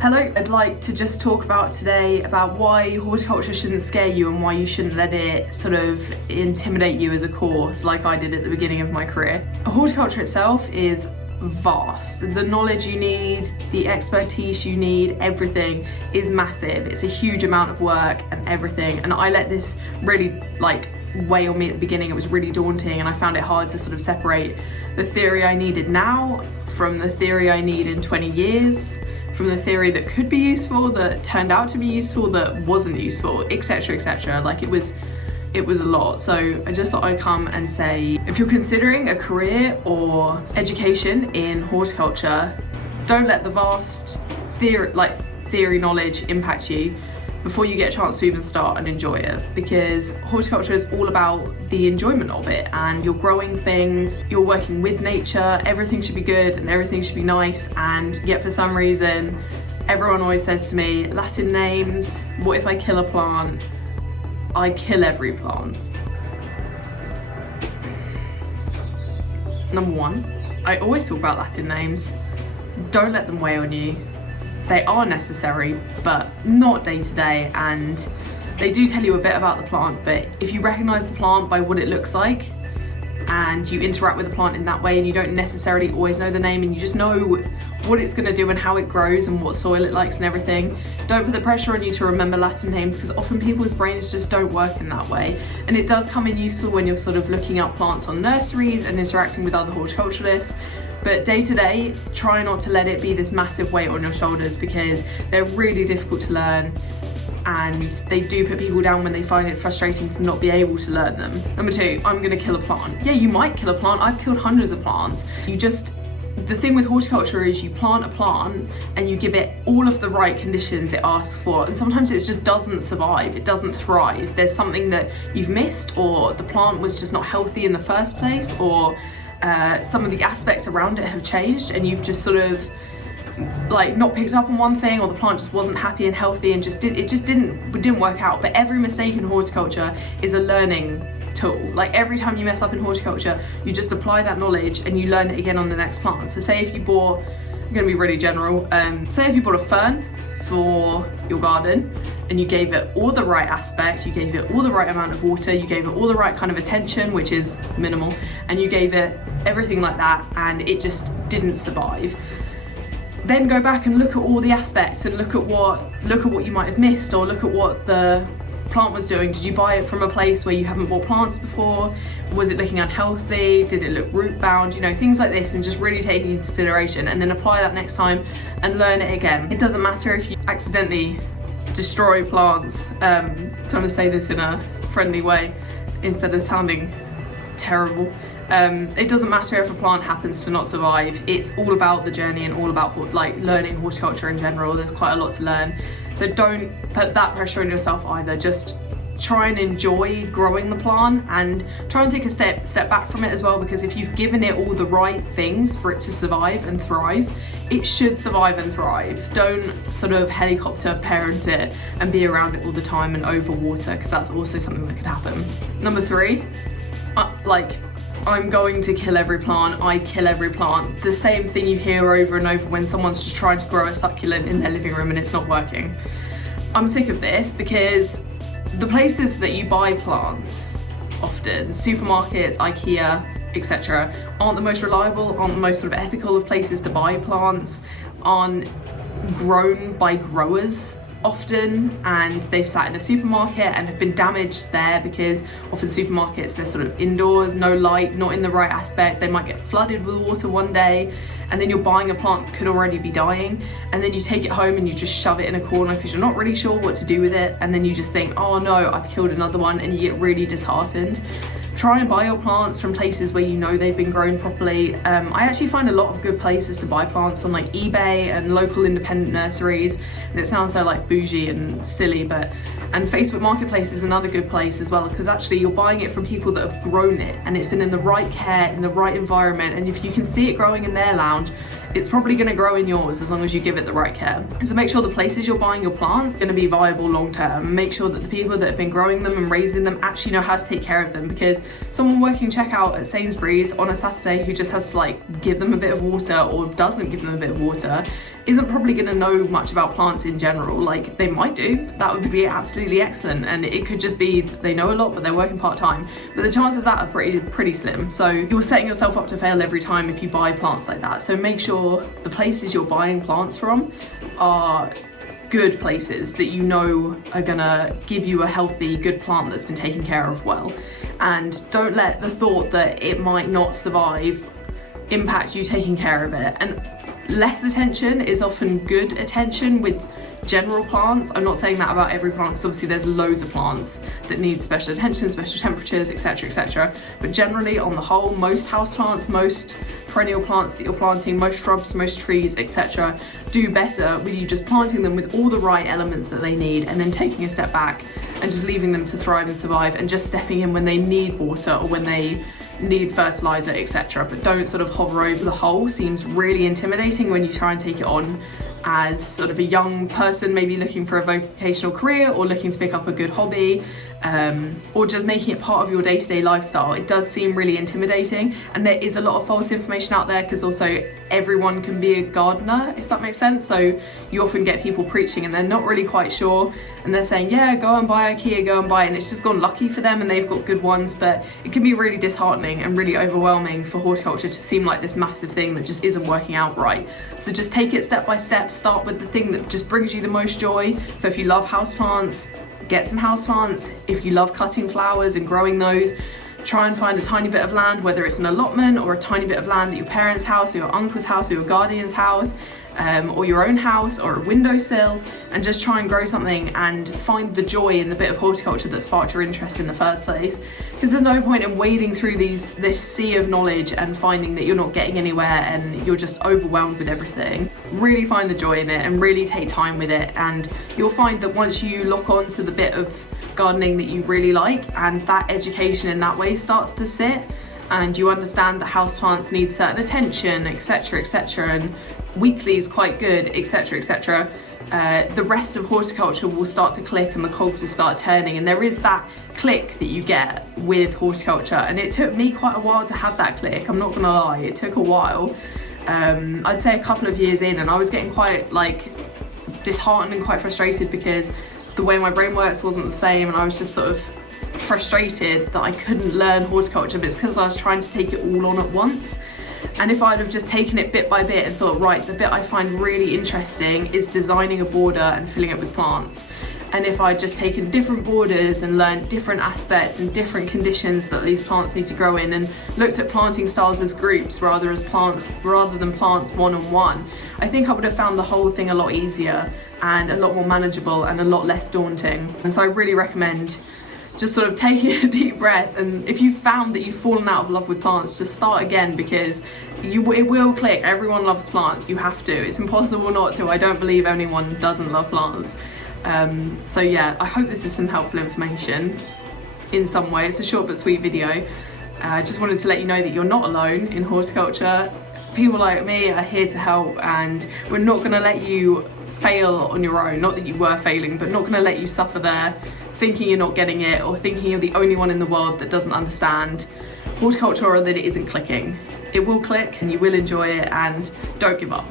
Hello, I'd like to just talk about today about why horticulture shouldn't scare you and why you shouldn't let it sort of intimidate you as a course like I did at the beginning of my career. Horticulture itself is vast. The knowledge you need, the expertise you need, everything is massive. It's a huge amount of work and everything, and I let this really weigh on me at the beginning. It was really daunting and I found it hard to sort of separate the theory I needed now from the theory I need in 20 years, from the theory that could be useful, that turned out to be useful, that wasn't useful, etc, etc. Like it was a lot. So I just thought I'd come and say, if you're considering a career or education in horticulture, don't let the vast theory knowledge impact you before you get a chance to even start and enjoy it, because horticulture is all about the enjoyment of it, and you're growing things, you're working with nature, everything should be good and everything should be nice, and yet for some reason everyone always says to me, Latin names, what if I kill a plant? I kill every plant. Number one, I always talk about Latin names. Don't let them weigh on you. They are necessary, but not day to day, and they do tell you a bit about the plant, but if you recognise the plant by what it looks like and you interact with the plant in that way, and you don't necessarily always know the name and you just know what it's going to do and how it grows and what soil it likes and everything, don't put the pressure on you to remember Latin names, because often people's brains just don't work in that way. And it does come in useful when you're sort of looking up plants on nurseries and interacting with other horticulturalists. But day to day, try not to let it be this massive weight on your shoulders, because they're really difficult to learn and they do put people down when they find it frustrating to not be able to learn them. Number two, I'm gonna kill a plant. Yeah, you might kill a plant. I've killed hundreds of plants. The thing with horticulture is you plant a plant and you give it all of the right conditions it asks for, and sometimes it just doesn't survive, it doesn't thrive. There's something that you've missed, or the plant was just not healthy in the first place, or some of the aspects around it have changed and you've just sort of not picked up on one thing, or the plant just wasn't happy and healthy and it just didn't work out. But every mistake in horticulture is a learning tool. Like every time you mess up in horticulture, you just apply that knowledge and you learn it again on the next plant. So say if you bought, I'm going to be really general, say if you bought a fern for your garden and you gave it all the right aspect, you gave it all the right amount of water, you gave it all the right kind of attention, which is minimal, and you gave it everything like that and it just didn't survive, then go back and look at all the aspects and look at what you might have missed, or look at what the plant was doing. Did you buy it from a place where you haven't bought plants before? Was it looking unhealthy? Did it look root bound? You know, things like this, and just really take into consideration and then apply that next time and learn it again. It doesn't matter if you accidentally destroy plants. Trying to say this in a friendly way instead of sounding terrible. It doesn't matter if a plant happens to not survive. It's all about the journey and all about learning horticulture in general. There's quite a lot to learn. So don't put that pressure on yourself either. Just try and enjoy growing the plant and try and take a step back from it as well, because if you've given it all the right things for it to survive and thrive, it should survive and thrive. Don't sort of helicopter parent it and be around it all the time and overwater, because that's also something that could happen. Number three, I'm going to kill every plant, I kill every plant. The same thing you hear over and over when someone's just trying to grow a succulent in their living room and it's not working. I'm sick of this, because the places that you buy plants, often supermarkets, IKEA, etc., aren't the most reliable, aren't the most sort of ethical of places to buy plants, aren't grown by growers often, and they've sat in a supermarket and have been damaged there, because often supermarkets, they're sort of indoors, no light, not in the right aspect. They might get flooded with water one day, and then you're buying a plant that could already be dying, and then you take it home and you just shove it in a corner because you're not really sure what to do with it, and then you just think, oh no, I've killed another one, and you get really disheartened. Try and buy your plants from places where you know they've been grown properly. I actually find a lot of good places to buy plants on eBay and local independent nurseries, and it sounds so bougie and silly, and Facebook Marketplace is another good place as well, because actually you're buying it from people that have grown it and it's been in the right care, in the right environment, and if you can see it growing in their lounge, it's probably going to grow in yours as long as you give it the right care. So make sure the places you're buying your plants are going to be viable long term. Make sure that the people that have been growing them and raising them actually know how to take care of them, because someone working checkout at Sainsbury's on a Saturday who just has to give them a bit of water or doesn't give them a bit of water isn't probably going to know much about plants in general. Like, they might do, that would be absolutely excellent, and it could just be they know a lot but they're working part-time, but the chances of that are pretty slim. So you're setting yourself up to fail every time if you buy plants like that. So make sure the places you're buying plants from are good places that you know are gonna give you a healthy, good plant that's been taken care of well. And don't let the thought that it might not survive impact you taking care of it. And less attention is often good attention with general plants. I'm not saying that about every plant, because obviously there's loads of plants that need special attention, special temperatures, etc, etc. But generally, on the whole, most houseplants, most perennial plants that you're planting, most shrubs, most trees, etc, do better with you just planting them with all the right elements that they need, and then taking a step back and just leaving them to thrive and survive, and just stepping in when they need water or when they need fertilizer, etc. But don't sort of hover over the whole. Seems really intimidating when you try and take it on as sort of a young person, maybe looking for a vocational career or looking to pick up a good hobby, or just making it part of your day-to-day lifestyle. It does seem really intimidating, and there is a lot of false information out there, because also everyone can be a gardener, if that makes sense. So you often get people preaching and they're not really quite sure, and they're saying, yeah, go and buy IKEA, go and buy it, and it's just gone lucky for them and they've got good ones. But it can be really disheartening and really overwhelming for horticulture to seem like this massive thing that just isn't working out right. So just take it step by step. Start with the thing that just brings you the most joy. So if you love houseplants, get some houseplants. If you love cutting flowers and growing those, try and find a tiny bit of land, whether it's an allotment or a tiny bit of land at your parents' house or your uncle's house or your guardian's house, or your own house or a windowsill, and just try and grow something and find the joy in the bit of horticulture that sparked your interest in the first place. Because there's no point in wading through this sea of knowledge and finding that you're not getting anywhere and you're just overwhelmed with everything. Really find the joy in it and really take time with it, and you'll find that once you lock on to the bit of gardening that you really like, and that education in that way starts to sit, and you understand that houseplants need certain attention, etc, etc, and weekly is quite good, etc, etc, the rest of horticulture will start to click and the cogs will start turning. And there is that click that you get with horticulture, and it took me quite a while to have that click, I'm not gonna lie, it took a while. I'd say a couple of years in, and I was getting quite like disheartened and quite frustrated because the way my brain works wasn't the same, and I was just sort of frustrated that I couldn't learn horticulture, but it's because I was trying to take it all on at once. And if I'd have just taken it bit by bit and thought, right, the bit I find really interesting is designing a border and filling it with plants, and if I'd just taken different borders and learned different aspects and different conditions that these plants need to grow in, and looked at planting styles as groups rather than plants one-on-one, I think I would have found the whole thing a lot easier and a lot more manageable and a lot less daunting. And so I really recommend just sort of taking a deep breath, and if you've found that you've fallen out of love with plants, just start again, because it will click. Everyone loves plants, you have to. It's impossible not to. I don't believe anyone doesn't love plants. So yeah, I hope this is some helpful information in some way. It's a short but sweet video. I just wanted to let you know that you're not alone in horticulture. People like me are here to help, and we're not going to let you fail on your own. Not that you were failing, but not going to let you suffer there, thinking you're not getting it or thinking you're the only one in the world that doesn't understand horticulture or that it isn't clicking. It will click and you will enjoy it, and don't give up.